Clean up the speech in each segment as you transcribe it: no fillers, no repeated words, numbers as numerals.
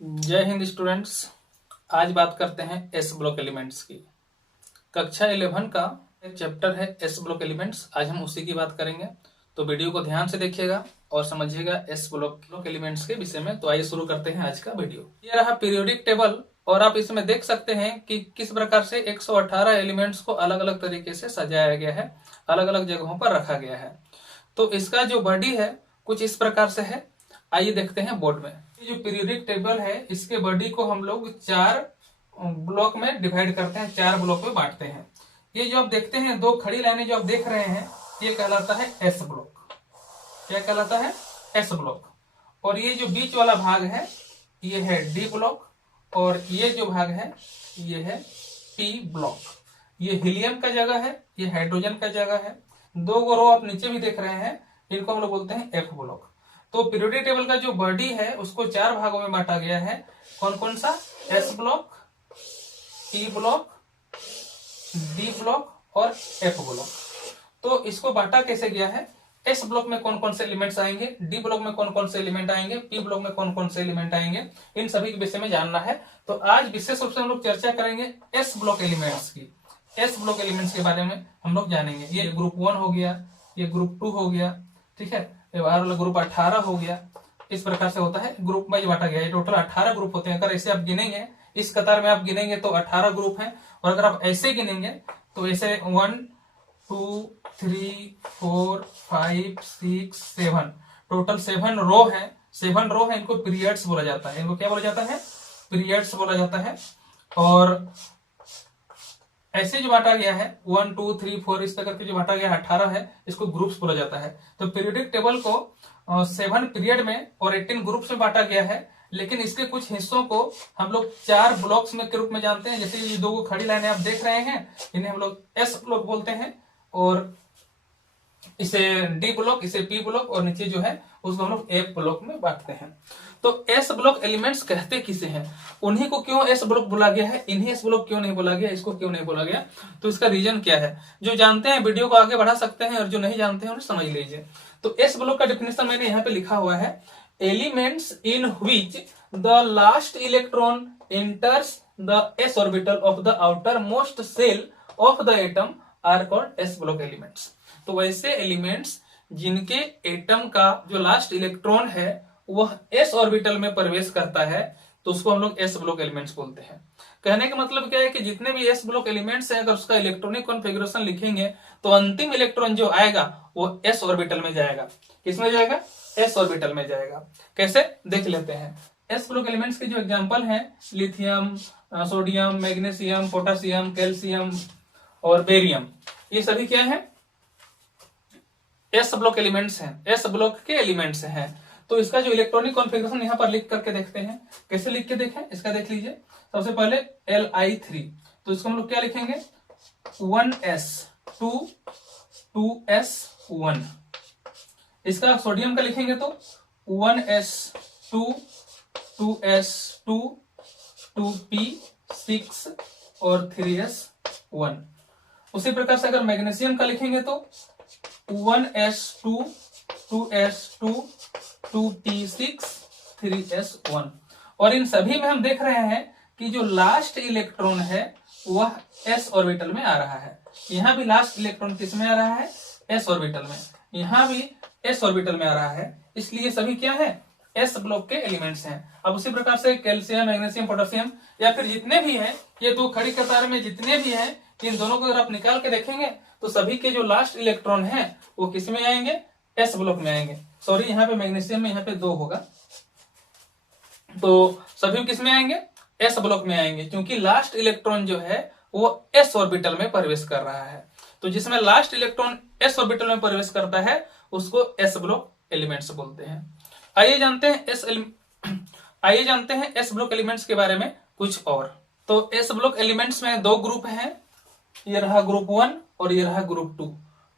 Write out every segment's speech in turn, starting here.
जय हिंद स्टूडेंट्स। आज बात करते हैं एस ब्लॉक एलिमेंट्स की। कक्षा 11 का एक चैप्टर है एस ब्लॉक एलिमेंट्स। आज हम उसी की बात करेंगे, तो वीडियो को ध्यान से देखिएगा और समझिएगा एस ब्लॉक एलिमेंट्स के विषय में। तो आइए शुरू करते हैं आज का वीडियो। ये रहा पीरियोडिक टेबल और आप इसमें देख सकते हैं कि किस प्रकार से 118 एलिमेंट्स को अलग अलग तरीके से सजाया गया है, अलग अलग जगहों पर रखा गया है। तो इसका जो बॉडी है कुछ इस प्रकार से है। आइए देखते हैं बोर्ड में। ये जो पीरियोडिक टेबल है इसके बॉडी को हम लोग 4 ब्लॉक में डिवाइड करते हैं, 4 ब्लॉक में बांटते हैं। ये जो आप देखते हैं 2 खड़ी लाइनें जो आप देख रहे हैं ये कहलाता है एस ब्लॉक। क्या कहलाता है? S block. और ये जो बीच वाला भाग है ये है डी ब्लॉक और ये जो भाग है ये है पी ब्लॉक। ये हीलियम का जगह है, ये हाइड्रोजन का जगह है। 2 रो आप नीचे भी देख रहे हैं, इनको हम लोग बोलते हैं एफ ब्लॉक। तो पीरियोडिक टेबल का जो बॉडी है उसको 4 भागों में बांटा गया है। कौन कौन सा? S block, P block, D block और एफ ब्लॉक। तो इसको बांटा कैसे गया है? एस ब्लॉक में कौन कौन से एलिमेंट्स आएंगे, डी ब्लॉक में कौन कौन से एलिमेंट आएंगे, पी ब्लॉक में कौन कौन से एलिमेंट आएंगे, इन सभी के विषय में जानना है। तो आज विशेष रूप से हम लोग चर्चा करेंगे एस ब्लॉक एलिमेंट्स की। एस ब्लॉक एलिमेंट्स के बारे में हम लोग जानेंगे। ये ग्रुप 1 हो गया, ये ग्रुप 2 हो गया, ठीक है, ये बाहर वाला ग्रुप 18 हो गया। इस प्रकार से होता है, ग्रुप वाइज बांटा गया। ये टोटल 18 ग्रुप होते हैं। अगर ऐसे आप गिनेंगे, इस कतार में आप गिनेंगे तो 18 ग्रुप हैं। और अगर आप ऐसे गिनेंगे तो ऐसे 1 2 3 4 5 6 7 टोटल 7 रो है। 7 रो है, इनको पीरियड्स बोला जाता है। इनको क्या बोला जाता है? पीरियड्स बोला जाता है। और ऐसे जो बांटा गया है 1 2 3 4 इस तरह के जो बांटा गया है 18 है, इसको ग्रुप्स बोला जाता है। तो पीरियोडिक टेबल को 7 पीरियड में और 18 ग्रुप्स में बांटा गया है। लेकिन इसके कुछ हिस्सों को हम लोग 4 ब्लॉक्स में के रूप में जानते हैं। जैसे ये 2 खड़ी लाइनें आप देख रहे हैं, इन्हें हम लोग एस ब्लॉक बोलते हैं। और इसे डी ब्लॉक, इसे पी ब्लॉक और नीचे जो है उसको हम लोग एफ ब्लॉक में बांटते हैं। तो एस ब्लॉक एलिमेंट्स कहते किसे हैं? उन्हीं को क्यों एस ब्लॉक बोला गया है, इन्हें एस ब्लॉक क्यों नहीं बोला गया, इसको क्यों नहीं बोला गया? तो इसका रीजन क्या है? जो जानते हैं वीडियो को आगे बढ़ा सकते हैं और जो नहीं जानते हैं उन्हें समझ लीजिए। तो एस ब्लॉक का डेफिनेशन मैंने यहाँ पे लिखा हुआ है, elements in which the last electron enters the S orbital of the outermost shell of the atom are called S block elements. तो वैसे एलिमेंट्स जिनके एटम का जो लास्ट इलेक्ट्रॉन है वह एस ऑर्बिटल में प्रवेश करता है तो उसको हम लोग एस ब्लॉक एलिमेंट्स बोलते हैं। कहने का मतलब क्या है कि जितने भी एस ब्लॉक एलिमेंट्स हैं अगर उसका इलेक्ट्रॉनिक कॉन्फ़िगरेशन लिखेंगे तो अंतिम इलेक्ट्रॉन जो आएगा वो एस ऑर्बिटल में जाएगा। किसमें जाएगा? एस ऑर्बिटल में जाएगा। कैसे? देख लेते हैं। एस ब्लॉक एलिमेंट्स के जो एग्जाम्पल हैं lithium, sodium, magnesium, potassium, calcium और बेरियम, ये सभी क्या है? एस ब्लॉक एलिमेंट्स हैं, एस ब्लॉक के एलिमेंट्स हैं। तो इसका जो इलेक्ट्रॉनिक कॉन्फ़िगरेशन यहाँ पर लिख करके देखते हैं। कैसे लिख के देखें? इसका देख लीजिए। सबसे पहले Li3, तो इसको हम लोग क्या लिखेंगे? 1s2 2s1। इसका सोडियम का लिखेंगे तो 1s2 2s2 2p6 और 3s1। उसी प्रकार से अगर मैग्नीशियम का लिखेंगे तो 1s2 2s2 2p6 3s1। और इन सभी में हम देख रहे हैं कि जो लास्ट इलेक्ट्रॉन है वह s ऑर्बिटल में आ रहा है। यहां भी लास्ट इलेक्ट्रॉन किस में आ रहा है? s ऑर्बिटल में। यहां भी s ऑर्बिटल में आ रहा है, इसलिए सभी क्या है? एस ब्लॉक के एलिमेंट्स हैं। अब उसी प्रकार से कैल्शियम, मैग्नीशियम, पोटेशियम या फिर जितने भी हैं, ये 2 खड़ी कतार में जितने भी हैं, इन दोनों को अगर आप निकाल के देखेंगे तो सभी के जो लास्ट इलेक्ट्रॉन हैं वो किस में आएंगे? एस ब्लॉक में आएंगे। सॉरी, यहाँ पे मैग्नीशियम में यहाँ पे 2 होगा, तो सभी किस में आएंगे? एस ब्लॉक में आएंगे, क्योंकि लास्ट इलेक्ट्रॉन जो है वो एस ऑर्बिटल में प्रवेश कर रहा है। तो जिसमें लास्ट इलेक्ट्रॉन एस ऑर्बिटल में प्रवेश करता है उसको एस ब्लॉक एलिमेंट्स बोलते हैं। आइए जानते हैं एस ब्लॉक एलिमेंट्स के बारे में कुछ और। तो एस ब्लॉक एलिमेंट्स में 2 ग्रुप हैं, ये रहा ग्रुप 1 और ये रहा ग्रुप 2।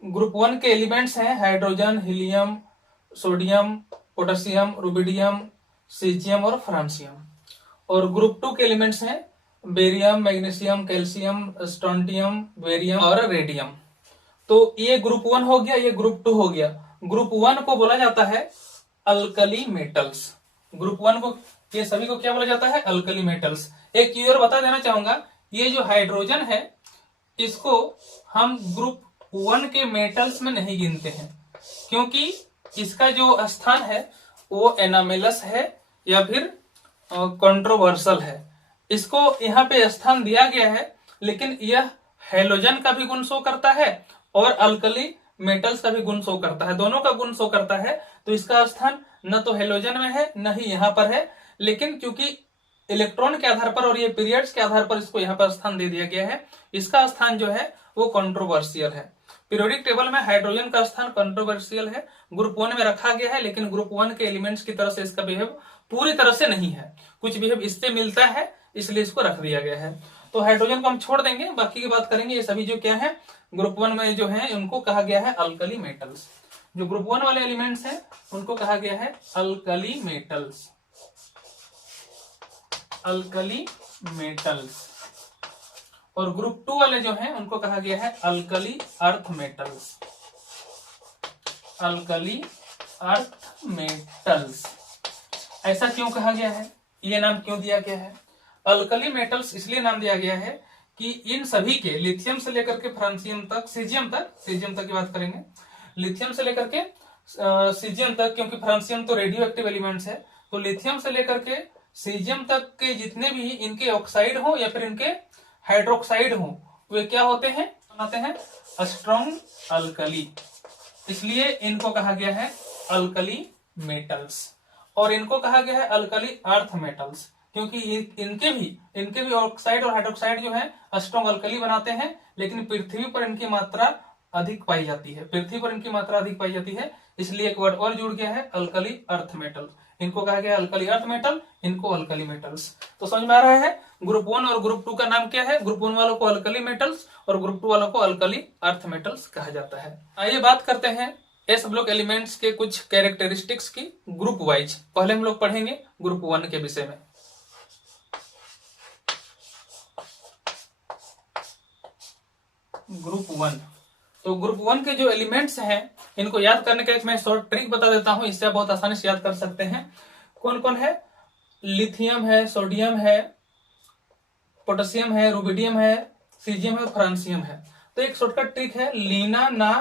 ग्रुप 1 के एलिमेंट्स हैं hydrogen, helium, sodium, potassium, rubidium, caesium और फ्रांसियम। और ग्रुप 2 के एलिमेंट्स हैं barium, magnesium, calcium, strontium, barium और रेडियम। तो ये ग्रुप 1 हो गया, ये ग्रुप 2 हो गया। ग्रुप 1 को बोला जाता है अल्कली मेटल्स। ग्रुप 1 को, ये सभी को क्या बोला जाता है? Alkali metals. एक चीज और बता देना चाहूंगा, ये जो हाइड्रोजन है इसको हम ग्रुप 1 के मेटल्स में नहीं गिनते हैं, क्योंकि इसका जो स्थान है वो एनामेलस है या फिर कंट्रोवर्सल है। इसको यहाँ पे स्थान दिया गया है, लेकिन यह हेलोजन का भी गुण शो करता है और अल्कली मेटल्स का भी गुण शो करता है, दोनों का गुण शो करता है। तो इसका स्थान न तो हेलोजन में है न ही यहाँ पर है, लेकिन क्योंकि इलेक्ट्रॉन के आधार पर और ये पीरियड्स के आधार पर इसको यहाँ पर स्थान दे दिया गया है, इसका स्थान जो है वो कंट्रोवर्शियल है। पीरियोडिक टेबल में हाइड्रोजन का स्थान कंट्रोवर्शियल है, ग्रुप 1 में रखा गया है, लेकिन ग्रुप 1 के एलिमेंट्स की तरह से इसका बिहेव पूरी तरह से नहीं है, कुछ बिहेव इससे मिलता है, इसलिए इसको रख दिया गया है। तो हाइड्रोजन को हम छोड़ देंगे, बाकी की बात करेंगे। ये सभी जो क्या है ग्रुप 1 में जो है उनको कहा गया है अल्कली मेटल्स। जो ग्रुप 1 वाले एलिमेंट्स हैं उनको कहा गया है अल्कली मेटल्स, अल्कली मेटल्स। और ग्रुप 2 वाले जो हैं उनको कहा गया है alkali earth metals, alkali earth metals. ऐसा क्यों कहा गया है, ये नाम क्यों दिया गया है? अल्कली मेटल्स इसलिए नाम दिया गया है कि इन सभी के लिथियम से लेकर के फ्रांसियम तक, सीजियम तक की बात करेंगे, लिथियम से लेकर के सीजियम तक, क्योंकि फ्रांसियम तो रेडियो एक्टिव एलिमेंट्स है, तो लिथियम से लेकर के सीजियम तक के जितने भी इनके ऑक्साइड हो या फिर इनके हाइड्रोक्साइड हो, वे क्या होते हैं? बनाते हैं स्ट्रॉन्ग अल्कली, इसलिए इनको कहा गया है अल्कली मेटल्स। और इनको कहा गया है अल्कली अर्थ मेटल्स, क्योंकि इनके भी ऑक्साइड और हाइड्रोक्साइड जो है स्ट्रॉन्ग अल्कली बनाते हैं, लेकिन पृथ्वी पर इनकी मात्रा अधिक पाई जाती है, पृथ्वी पर इनकी मात्रा अधिक पाई जाती है, इसलिए एक वर्ड और जुड़ गया है अल्कली अर्थ मेटल। इनको कहा गया अल्कली अर्थ मेटल, इनको अल्कली मेटल्स। तो समझ में आ रहा है ग्रुप 1 और ग्रुप 2 का नाम क्या है? ग्रुप 1 वालों को अल्कली मेटल्स और ग्रुप 2 वालों को अल्कली अर्थ मेटल्स कहा जाता है। आइए बात करते हैं एस ब्लॉक एलिमेंट्स के कुछ कैरेक्टरिस्टिक्स की ग्रुप वाइज। पहले हम लोग पढ़ेंगे ग्रुप 1 के विषय में। ग्रुप 1, तो ग्रुप 1 के जो एलिमेंट्स हैं इनको याद करने का एक मैं शॉर्ट ट्रिक बता देता हूं, इससे आप बहुत आसानी से याद कर सकते हैं। कौन कौन है? लिथियम है, सोडियम है, पोटेशियम है, रुबिडियम है, सीजियम है, फ्रांसियम है। तो एक शॉर्टकट ट्रिक है, लीना ना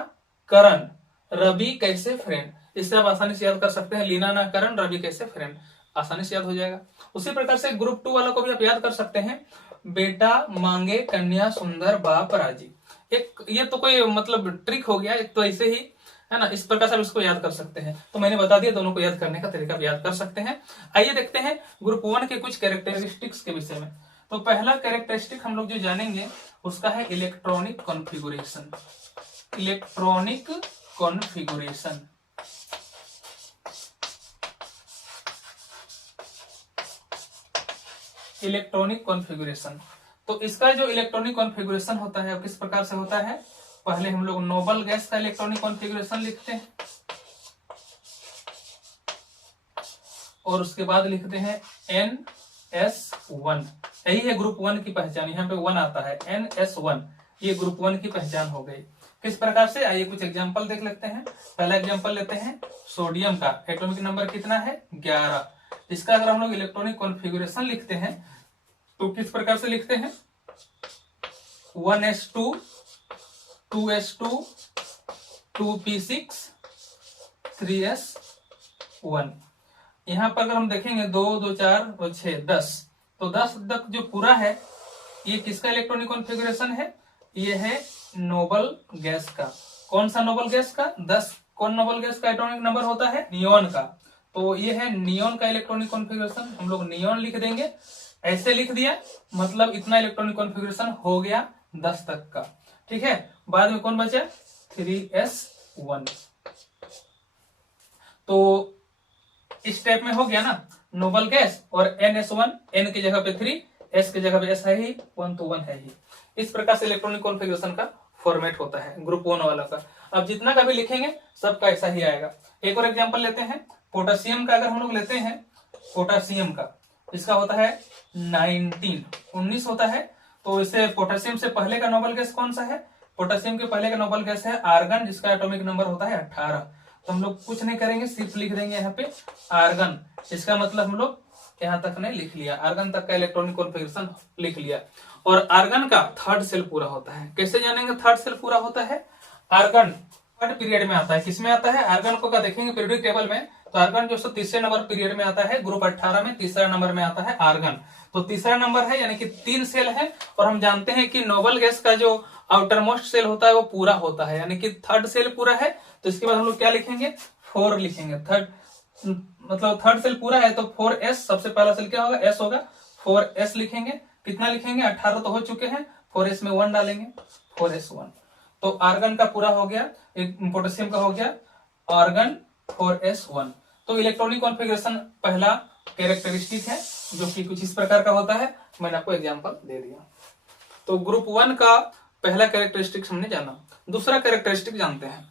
करण रवि कैसे फ्रेंड, इससे आप आसानी से याद कर सकते हैं। लीना ना करण रवि कैसे फ्रेंड, आसानी से याद हो जाएगा। उसी प्रकार से ग्रुप 2 वालों को भी आप याद कर सकते हैं, बेटा मांगे कन्या सुंदर बाप राजी। एक ये तो कोई मतलब ट्रिक हो गया, एक तो ऐसे ही है ना, इस प्रकार से आप इसको याद कर सकते हैं। तो मैंने बता दिया, दोनों को याद करने का तरीका आप याद कर सकते हैं। आइए देखते हैं ग्रुप 1 के कुछ कैरेक्टरिस्टिक्स के विषय में। तो पहला कैरेक्टरिस्टिक हम लोग जो जानेंगे उसका है electronic configuration. Electronic configuration, electronic configuration. तो इसका जो इलेक्ट्रॉनिक कॉन्फ़िगरेशन होता है किस प्रकार से होता है? पहले हम लोग नोबल गैस का इलेक्ट्रॉनिक कॉन्फ़िगरेशन लिखते हैं और उसके बाद लिखते हैं NS1। यही है ग्रुप 1 की पहचान, यहाँ पे 1 आता है NS1, ये ग्रुप 1 की पहचान हो गई। किस प्रकार से? आइए कुछ एग्जांपल देख लेते हैं। पहला एग्जांपल लेते हैं सोडियम का, एटॉमिक नंबर कितना है? 11। इसका अगर हम लोग इलेक्ट्रॉनिक कॉन्फ़िगरेशन लिखते हैं तो किस प्रकार से लिखते हैं? 1s2 2s2 2p6 3s1। यहाँ पर अगर हम देखेंगे 2 2 4 और 6 10, तो 10 तक जो पूरा है ये किसका इलेक्ट्रॉनिक कॉन्फ़िगरेशन है? ये है नोबल गैस का। कौन सा नोबल गैस का? 10। कौन नोबल गैस का एटॉमिक नंबर होता है? नियोन का। तो ये है नियोन का इलेक्ट्रॉनिक कॉन्फ़िगरेशन, हम लोग नियोन लिख देंगे। ऐसे लिख दिया मतलब इतना इलेक्ट्रॉनिक कॉन्फ़िगरेशन हो गया 10 तक का, ठीक है। बाद में कौन बचा? 3s1। तो इस टाइप में हो गया ना नोबल गैस, और NS1, N की जगह पे 3, S की जगह पे S है ही, 1 तो 1 है ही। इस प्रकार से इलेक्ट्रॉनिक कॉन्फ़िगरेशन का फॉर्मेट होता है ग्रुप 1 वाला का। अब जितना का भी लिखेंगे सबका ऐसा ही आएगा। एक और एग्जांपल लेते हैं पोटेशियम का। अगर हम लोग लेते हैं पोटेशियम का, इसका होता है 19 होता है। तो इसे पोटेशियम से पहले का नोबल गैस कौन सा है? पोटेशियम के पहले का नोबल गैस है आर्गन, जिसका एटॉमिक नंबर होता है 18। तो हम लोग कुछ नहीं करेंगे, सिर्फ लिख देंगे यहाँ पे आर्गन। इसका मतलब हम लोग यहाँ तक ने लिख लिया, आर्गन तक का इलेक्ट्रॉनिक कॉन्फ़िगरेशन लिख लिया। और आर्गन का थर्ड सेल पूरा होता है। कैसे जानेंगे थर्ड सेल पूरा होता है? आर्गन थर्ड पीरियड में आता है। किसमें आता है? आर्गन को क्या देखेंगे पीरियोडिक टेबल में, तो आर्गन जो तीसरे नंबर पीरियड में आता है, ग्रुप 18 में तीसरा नंबर में आता है आर्गन। तो तीसरा नंबर है, यानी कि 3 सेल है। और हम जानते हैं कि नोबल गैस का जो आउटर मोस्ट सेल होता है वो पूरा होता है, यानी कि थर्ड सेल पूरा है। तो इसके बाद हम लोग क्या लिखेंगे? 4 लिखेंगे। थर्ड मतलब थर्ड सेल पूरा है तो 4s, सबसे पहला सेल क्या होगा? s होगा, 4s लिखेंगे। कितना लिखेंगे? 18 तो हो चुके हैं, 4s में 1 डालेंगे, 4s1। तो आर्गन का पूरा हो गया, पोटेशियम का हो गया आर्गन 4s1। तो इलेक्ट्रॉनिक कॉन्फ़िगरेशन पहला कैरेक्टरिस्टिक है जो कि कुछ इस प्रकार का होता है। मैंने आपको एग्जांपल दे दिया। तो ग्रुप 1 का पहला कैरेक्टरिस्टिक हमने जाना। दूसरा कैरेक्टरिस्टिक जानते हैं,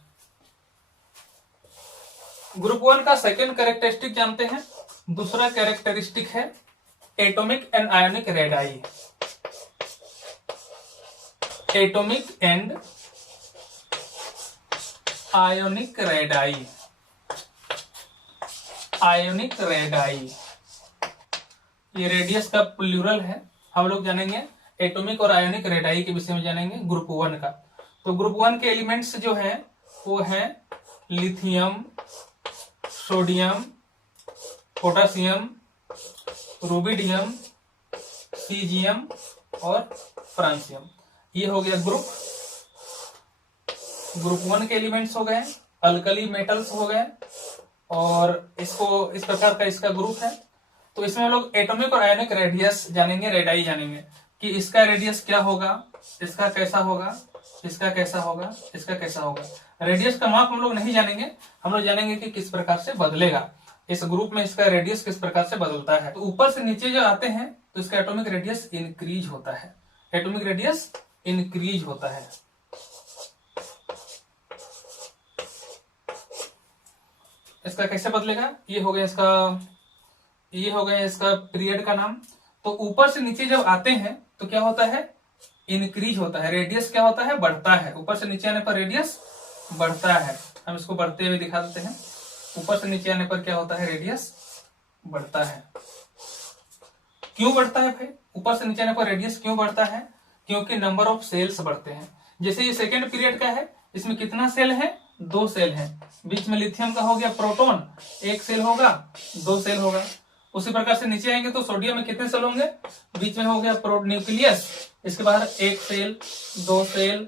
ग्रुप 1 का सेकेंड कैरेक्टरिस्टिक जानते हैं। दूसरा कैरेक्टरिस्टिक है atomic and ionic radii. Atomic and ionic radii. Ionic radii ये रेडियस का प्लूरल है। हम लोग जानेंगे एटॉमिक और आयोनिक रेडाई के विषय में जानेंगे ग्रुप 1 का। तो ग्रुप 1 के एलिमेंट्स जो है वो है lithium, sodium, potassium, rubidium, caesium और फ्रांसियम। ये हो गया ग्रुप 1 के एलिमेंट्स हो गए, अल्कली मेटल्स हो गए। और इसको इस प्रकार का इसका ग्रुप है। तो इसमें हम लोग एटॉमिक और आयोनिक रेडियस जानेंगे, रेडाई जानेंगे कि इसका रेडियस क्या होगा, इसका कैसा होगा, इसका कैसा होगा, इसका कैसा होगा। रेडियस का माप हम लोग नहीं जानेंगे, हम लोग जानेंगे कि किस प्रकार से बदलेगा इस ग्रुप में, इसका रेडियस किस प्रकार से बदलता है। तो ऊपर से नीचे जो आते हैं तो इसका एटॉमिक रेडियस इंक्रीज होता है, एटॉमिक रेडियस इंक्रीज होता है। इसका कैसे बदलेगा? ये हो गया इसका पीरियड का नाम। तो ऊपर से नीचे जब आते हैं तो क्या होता है? इंक्रीज होता है। रेडियस क्या होता है? बढ़ता है। ऊपर से नीचे आने पर रेडियस बढ़ता है। हम इसको बढ़ते हुए दिखा देते हैं। ऊपर से नीचे आने पर क्या होता है? रेडियस बढ़ता है। क्यों बढ़ता है भाई? ऊपर से नीचे आने पर रेडियस क्यों बढ़ता है? क्योंकि नंबर ऑफ सेल्स बढ़ते हैं। जैसे ये सेकेंड पीरियड का है, इसमें कितना सेल है? 2 सेल है। बीच में लिथियम का हो गया प्रोटॉन, 1 सेल होगा, 2 सेल होगा। उसी प्रकार से नीचे आएंगे तो सोडियम में कितने सेल होंगे? बीच में हो गया न्यूक्लियस, इसके बाहर 1 सेल, 2 सेल,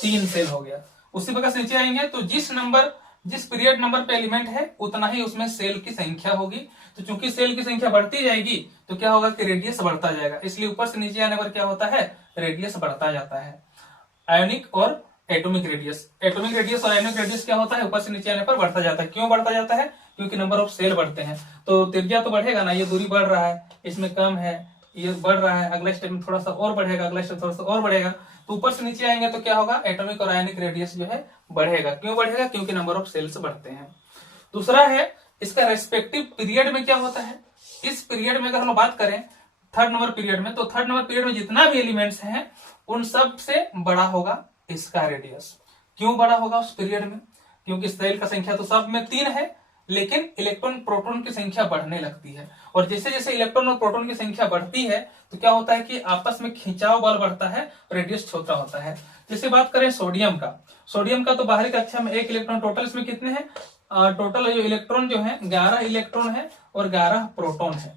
3 सेल हो गया। उसी प्रकार से नीचे आएंगे तो जिस पीरियड नंबर पे एलिमेंट है उतना ही उसमें सेल की संख्या होगी। तो चूंकि सेल की संख्या बढ़ती जाएगी तो क्या होगा कि रेडियस बढ़ता जाएगा। इसलिए ऊपर से नीचे आने पर क्या होता है? रेडियस बढ़ता जाता है। आयोनिक और एटॉमिक रेडियस, एटॉमिक रेडियस और आयोनिक रेडियस क्या होता है? ऊपर से नीचे आने पर बढ़ता जाता है। क्यों बढ़ता जाता है? क्योंकि नंबर ऑफ सेल बढ़ते हैं। तो त्रिज्या तो बढ़ेगा ना, ये दूरी बढ़ रहा है, इसमें कम है, ये बढ़ रहा है, अगला स्टेप में थोड़ा सा और बढ़ेगा, अगला स्टेप थोड़ा सा और बढ़ेगा। तो ऊपर से नीचे आएंगे तो क्या होगा? एटॉमिक और आयोनिक रेडियस जो है बढ़ेगा। क्यों बढ़ेगा? क्योंकि नंबर ऑफ सेल्स बढ़ते हैं। दूसरा है इसका रेस्पेक्टिव पीरियड में क्या होता है। इस पीरियड में अगर हम बात करें थर्ड नंबर पीरियड में, तो थर्ड नंबर पीरियड में जितना भी एलिमेंट्स हैं उन सब से बड़ा होगा इसका रेडियस। क्यों बड़ा होगा उस पीरियड में? क्योंकि सेल का संख्या तो सब में 3 है, लेकिन इलेक्ट्रॉन प्रोटॉन की संख्या बढ़ने लगती है। और जैसे जैसे इलेक्ट्रॉन और प्रोटॉन की संख्या बढ़ती है तो क्या होता है कि आपस में खिंचाव बल बढ़ता है, रेडियस छोटा होता है। जैसे बात करें सोडियम का तो बाहरी कक्षा में 1 इलेक्ट्रॉन, टोटल इसमें कितने हैं? टोटल जो इलेक्ट्रॉन जो है 11 इलेक्ट्रॉन है और 11 प्रोटॉन है।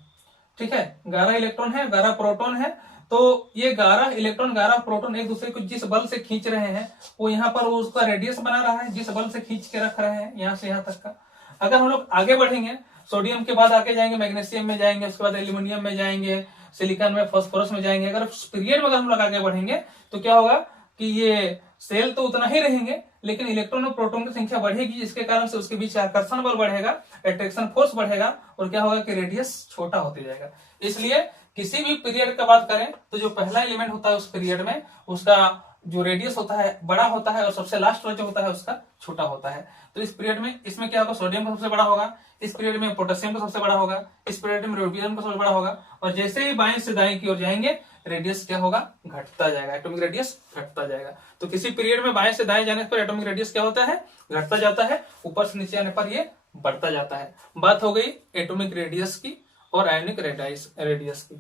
ठीक है, 11 इलेक्ट्रॉन है, 11 प्रोटॉन है। तो ये 11 इलेक्ट्रॉन 11 प्रोटॉन एक दूसरे को जिस बल से खींच रहे हैं वो यहाँ पर उसका रेडियस बना रहा है, जिस बल से खींच के रख रहे हैं यहाँ से यहाँ तक का। अगर हम लोग आगे बढ़ेंगे, सोडियम के बाद आगे जाएंगे, मैग्नीशियम में जाएंगे, उसके बाद एल्यूमिनियम में जाएंगे, सिलिकॉन में, फास्फोरस में जाएंगे। अगर उस पीरियड में अगर हम लोग आगे बढ़ेंगे तो क्या होगा कि ये सेल तो उतना ही रहेंगे, लेकिन इलेक्ट्रॉन और प्रोटॉन की संख्या बढ़ेगी, जिसके कारण से उसके बीच आकर्षण बल बढ़ेगा, अट्रैक्शन फोर्स बढ़ेगा और क्या होगा कि रेडियस छोटा होते जाएगा। इसलिए किसी भी पीरियड का बात करें तो जो पहला एलिमेंट होता है उस पीरियड में उसका जो रेडियस होता है बड़ा होता है और सबसे लास्ट वाला जो होता है उसका छोटा होता है। तो इस पीरियड में इसमें क्या होगा? सोडियम का सबसे बड़ा होगा, इस पीरियड में पोटेशियम का सबसे बड़ा होगा, इस पीरियड में रुबिडियम का सबसे बड़ा होगा। और जैसे ही बाएं से दाएं की ओर जाएंगे रेडियस क्या होगा, घटता जाएगा, एटॉमिक रेडियस घटता जाएगा। तो किसी पीरियड में बाएं से दाएं जाने पर एटॉमिक रेडियस क्या होता है, घटता जाता है, ऊपर से नीचे आने पर ये बढ़ता जाता है। बात हो गई एटॉमिक रेडियस की और आयनिक रेडियस की।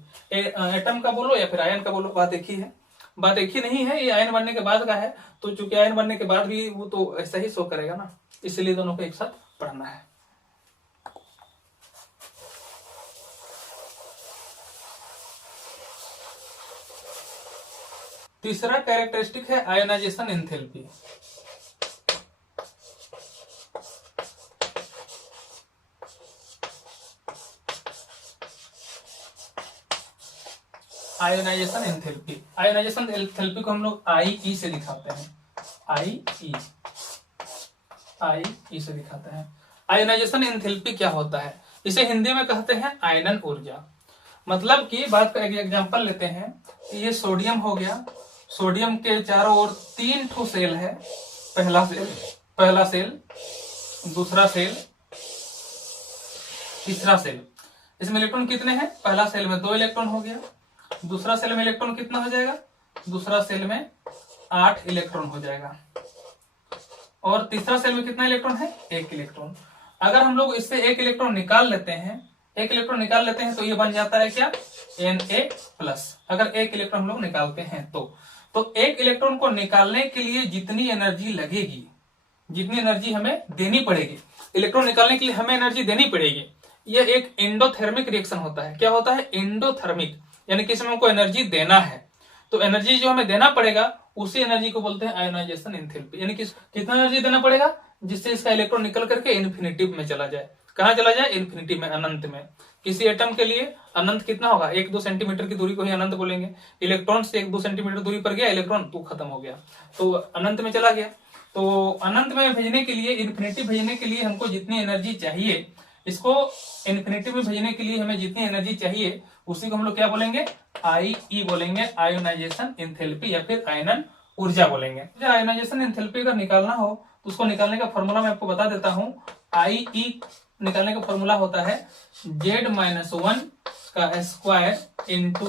एटम का बोलो या फिर आयन का बोलो, बात एक ही है, बात एक ही नहीं है। ये आयन बनने के बाद का है, तो चूंकि आयन बनने के बाद भी वो तो ऐसा ही शो करेगा ना, इसलिए दोनों को एक साथ पढ़ना है। तीसरा कैरेक्टरिस्टिक है ionisation enthalpy. Ionisation enthalpy, ionisation enthalpy को हम लोग आई से दिखाते हैं, आई से दिखाते हैं। आयोनाइजेशन एंथैल्पी क्या होता है, इसे हिंदी में कहते हैं आयनन ऊर्जा। मतलब कि बात का एक एग्जांपल लेते हैं, ये सोडियम हो गया, सोडियम के चारों ओर 3 ठो सेल है, पहला सेल, दूसरा सेल, तीसरा सेल। इसमें इलेक्ट्रॉन कितने हैं, पहला सेल में 2 इलेक्ट्रॉन हो गया, दूसरा सेल में इलेक्ट्रॉन कितना हो जाएगा, दूसरा सेल में 8 इलेक्ट्रॉन हो जाएगा, और तीसरा सेल में कितना इलेक्ट्रॉन है, 1 इलेक्ट्रॉन। अगर हम लोग इससे 1 इलेक्ट्रॉन निकाल लेते हैं, 1 इलेक्ट्रॉन निकाल लेते हैं तो ये बन जाता है क्या, Na+। अगर 1 इलेक्ट्रॉन हम लोग निकालते हैं तो 1 इलेक्ट्रॉन को निकालने के लिए जितनी एनर्जी लगेगी, जितनी एनर्जी हमें देनी पड़ेगी, इलेक्ट्रॉन निकालने के लिए हमें एनर्जी देनी पड़ेगी, यह एक एंडोथर्मिक रिएक्शन होता है। क्या होता है, एंडोथर्मिक, यानी कि इसमें हमको एनर्जी देना है, तो एनर्जी जो हमें देना पड़ेगा उसी एनर्जी को बोलते हैं आयोनाइजेशन एंथैल्पी। यानी कि कितना एनर्जी देना पड़ेगा, जिससे इसका इलेक्ट्रॉन निकल करके इन्फिनिटी में चला जाए। कहां चला जाए, इन्फिनिटी में, अनंत में। किसी एटम के लिए अनंत कितना होगा, 1-2 सेंटीमीटर की दूरी को ही अनंत बोलेंगे। इलेक्ट्रॉन से 1-2 सेंटीमीटर दूरी पर गया इलेक्ट्रॉन, तो खत्म हो गया, तो अनंत में चला गया। तो अनंत में भेजने के लिए, इन्फिनिटी भेजने के लिए हमको जितनी एनर्जी चाहिए, इसको इन्फिनिटी में भेजने के लिए हमें जितनी एनर्जी चाहिए, उसी को हम लोग क्या बोलेंगे, आई बोलेंगे, आयोनाइजेशन एंथैल्पी या फिर आयनन ऊर्जा बोलेंगे। आयोनाइजेशन एंथैल्पी अगर निकालना हो तो उसको निकालने का फॉर्मूला मैं आपको बता देता हूं। आई निकालने का फॉर्मूला होता है Z-1 का स्क्वायर इंटू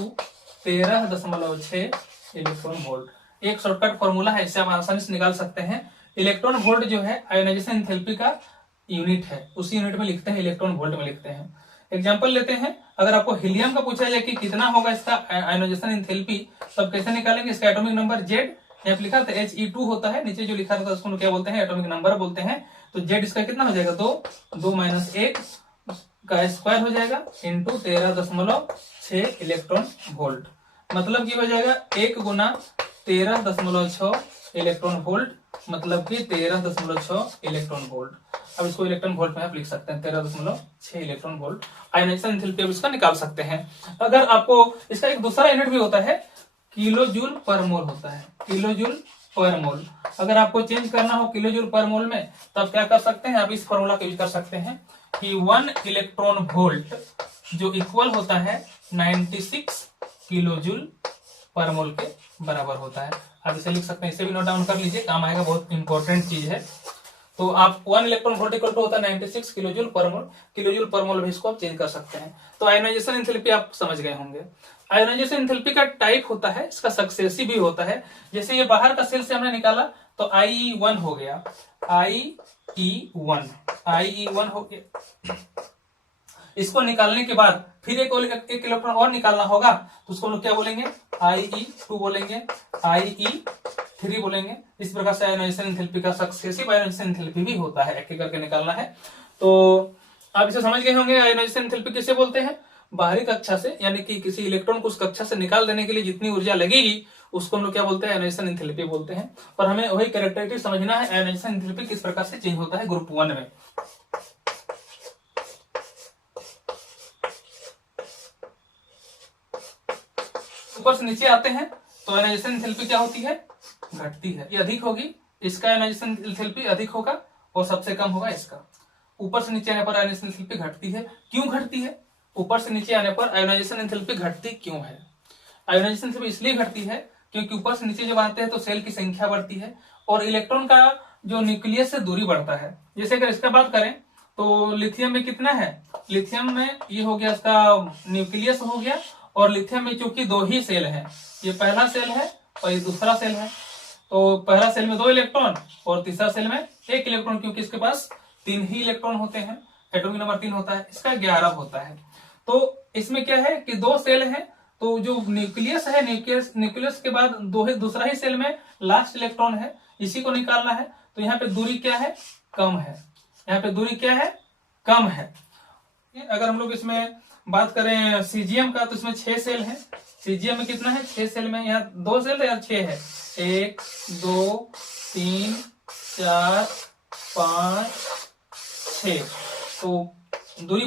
13.6 इलेक्ट्रॉन वोल्ट। एक शॉर्टकट फॉर्मूला है, इससे आप आसानी से निकाल सकते हैं। इलेक्ट्रॉन वोल्ट जो है आयोनाइजेशन एंथैल्पी का यूनिट है, उसी यूनिट में लिखते हैं, इलेक्ट्रॉन वोल्ट में लिखते हैं। एग्जांपल लेते हैं, अगर आपको हीलियम का पूछा जाए कि कितना होगा इसका आयोनाइजेशन एंथैल्पी, तब कैसे निकालेंगे, इसका एटॉमिक नंबर Z यहाँ लिखा था He2 होता है, नीचे जो लिखा था उसको क्या बोलते हैं, एटॉमिक नंबर बोलते हैं। तो Z इसका कितना हो जाएगा, 2 - 1 का स्क्वायर हो जाएगा इंटू 13.6 इलेक्ट्रॉन वोल्ट। मतलब की हो जाएगा 1 गुना 13.6 इलेक्ट्रॉन वोल्ट, मतलब कि 13.6 इलेक्ट्रॉन वोल्ट। अब इसको इलेक्ट्रॉन वोल्ट में आप लिख सकते हैं, 13.6 इलेक्ट्रॉन वोल्ट आयोनाइजेशन एंथैल्पी अब इसका निकाल सकते हैं। अगर आपको इसका एक दूसरा यूनिट भी होता है, किलो जूल पर मोल होता है, किलो जूल पर मोल। अगर आपको चेंज करना हो किलो जूल पर मोल में, तब क्या कर सकते हैं, आप इस फॉर्मूला को यूज कर सकते हैं कि 1 इलेक्ट्रॉन वोल्ट जो इक्वल होता है 96 किलो जूल पर मोल के बराबर होता है। आप इसे लिख सकते हैं, इसे भी नोट डाउन कर लीजिए, काम आएगा, बहुत इंपॉर्टेंट चीज है। तो आप 1 इलेक्ट्रॉन वोल्ट इक्वल टू होता है 96 किलो जूल पर मोल, किलो जूल पर मोल भी इसको आप चेंज कर सकते हैं। तो आयोनाइजेशन एंथैल्पी आप समझ गए होंगे। आयोनाइजेशन एंथैल्पी का टाइप होता है, इसका सक्सेसिव भी होता है। जैसे ये बाहर का सेल से हमने निकाला तो IE1 हो गया, IE1 हो गया। इसको निकालने के बाद फिर एक इलेक्ट्रॉन और निकालना होगा, तो उसको हम लोग क्या बोलेंगे, IE2 बोलेंगे, IE3 बोलेंगे। इस प्रकार से आयोनाइजेशन एंथैल्पी का सक्सेसिव आयोनाइजेशन एंथैल्पी भी होता है, एक एक करके निकालना है। तो आप इसे समझ गए होंगे, आयोनाइजेशन एंथैल्पी किसे बोलते हैं, बाहरी कक्षा से, यानी कि किसी इलेक्ट्रॉन को उस कक्षा से निकाल देने के लिए जितनी ऊर्जा लगेगी, उसको हम लोग क्या बोलते हैं, आयोनाइजेशन एंथैल्पी बोलते हैं। और हमें वही कैरेक्टरिस्टिक समझना है, आयोनाइजेशन एंथैल्पी किस प्रकार से चेंज होता है ग्रुप 1 में। ऊपर से नीचे आते हैं तो आयोनाइजेशन एंथैल्पी क्या होती है, घटती है। ये अधिक होगी, इसका आयोनाइजेशन एंथैल्पी अधिक होगा, और सबसे कम होगा इसका। ऊपर से नीचे आने पर आयोनाइजेशन एंथैल्पी घटती है। क्यों घटती है, ऊपर से नीचे आने पर आयोनाइजेशन एंथैल्पी घटती क्यों है? आयोनाइजेशन एंथैल्पी इसलिए घटती है क्योंकि ऊपर से नीचे जब आते हैं तो सेल की संख्या बढ़ती है और इलेक्ट्रॉन का जो न्यूक्लियस से दूरी बढ़ता है। जैसे अगर इसका बात करें तो लिथियम में कितना है, लिथियम में ये हो गया, इसका न्यूक्लियस हो गया और लिथियम में चूंकि 2 ही सेल है, ये पहला सेल है और ये दूसरा सेल है, तो पहला सेल में 2 इलेक्ट्रॉन और तीसरा सेल में 1 इलेक्ट्रॉन, क्योंकि इसके पास 3 ही इलेक्ट्रॉन होते हैं, एटॉमिक नंबर 3 होता है, इसका 11 होता है। तो इसमें क्या है कि 2 सेल है, तो जो न्यूक्लियस है, न्यूक्लियस के बाद दूसरा ही सेल में लास्ट इलेक्ट्रॉन है, इसी को निकालना है। तो यहाँ पे दूरी क्या है, कम है, यहाँ पे दूरी क्या है, कम है। अगर हम लोग इसमें बात करें सीजियम का, तो इसमें 6 सेल है। सीजियम में कितना है, 6 सेल में, यहाँ 2 सेल है, यहाँ 6 है, 1 2 3 4 5 6। तो दूरी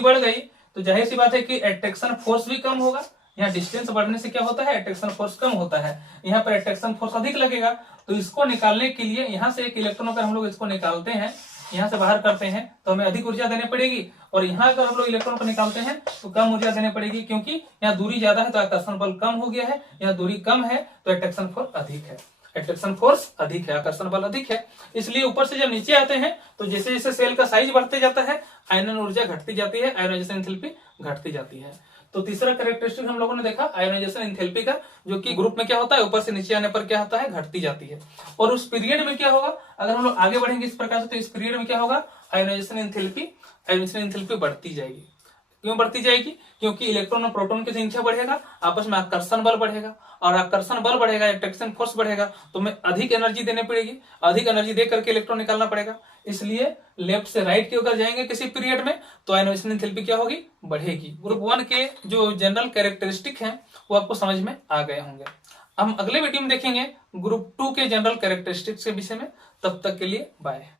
बढ़ गई, तो जाहिर सी बात है कि अट्रैक्शन फोर्स भी कम होगा। यहाँ डिस्टेंस बढ़ने से क्या होता है, अट्रैक्शन फोर्स कम होता है, यहाँ पर अट्रैक्शन फोर्स अधिक लगेगा। तो इसको निकालने के लिए यहाँ से 1 इलेक्ट्रॉन अगर हम लोग इसको निकालते हैं, यहाँ से बाहर करते हैं, तो हमें अधिक ऊर्जा देनी पड़ेगी, और यहाँ अगर हम लोग इलेक्ट्रॉन को निकालते हैं तो कम ऊर्जा देनी पड़ेगी, क्योंकि यहाँ दूरी ज्यादा है तो आकर्षण बल कम हो गया है, यहाँ दूरी कम है तो अट्रैक्शन फोर्स अधिक है, अट्रैक्शन फोर्स अधिक है, आकर्षण बल अधिक है। इसलिए ऊपर से जब नीचे आते हैं तो जैसे जैसे सेल का साइज बढ़ते जाता है, आयनन ऊर्जा घटती जाती है, आयोनाइजेशन एंथैल्पी घटती जाती है। तो तीसरा कैरेक्टरिस्टिक हम लोगों ने देखा आयोनाइजेशन एंथैल्पी का, जो कि ग्रुप में क्या होता है, ऊपर से नीचे आने पर क्या होता है, घटती जाती है। और उस पीरियड में क्या होगा, अगर हम लोग आगे बढ़ेंगे इस प्रकार से, तो इस पीरियड में क्या होगा, आयोनाइजेशन एंथैल्पी बढ़ती जाएगी। क्यों बढ़ती जाएगी, क्योंकि इलेक्ट्रॉन और प्रोटॉन की संख्या बढ़ेगा, आपस में आकर्षण बल बढ़ेगा, और आकर्षण बल बढ़ेगा, अट्रैक्शन फोर्स बढ़ेगा, तो हमें अधिक एनर्जी देनी पड़ेगी, अधिक एनर्जी दे करके इलेक्ट्रॉन निकालना पड़ेगा। इसलिए लेफ्ट से राइट की ओर जाएंगे किसी पीरियड में तो आयोनाइजेशन एंथैल्पी क्या होगी, बढ़ेगी। ग्रुप 1 के जो जनरल कैरेक्टरिस्टिक हैं वो आपको समझ में आ गए होंगे। हम अगले वीडियो में देखेंगे ग्रुप 2 के जनरल कैरेक्टरिस्टिक्स के विषय में। तब तक के लिए बाय।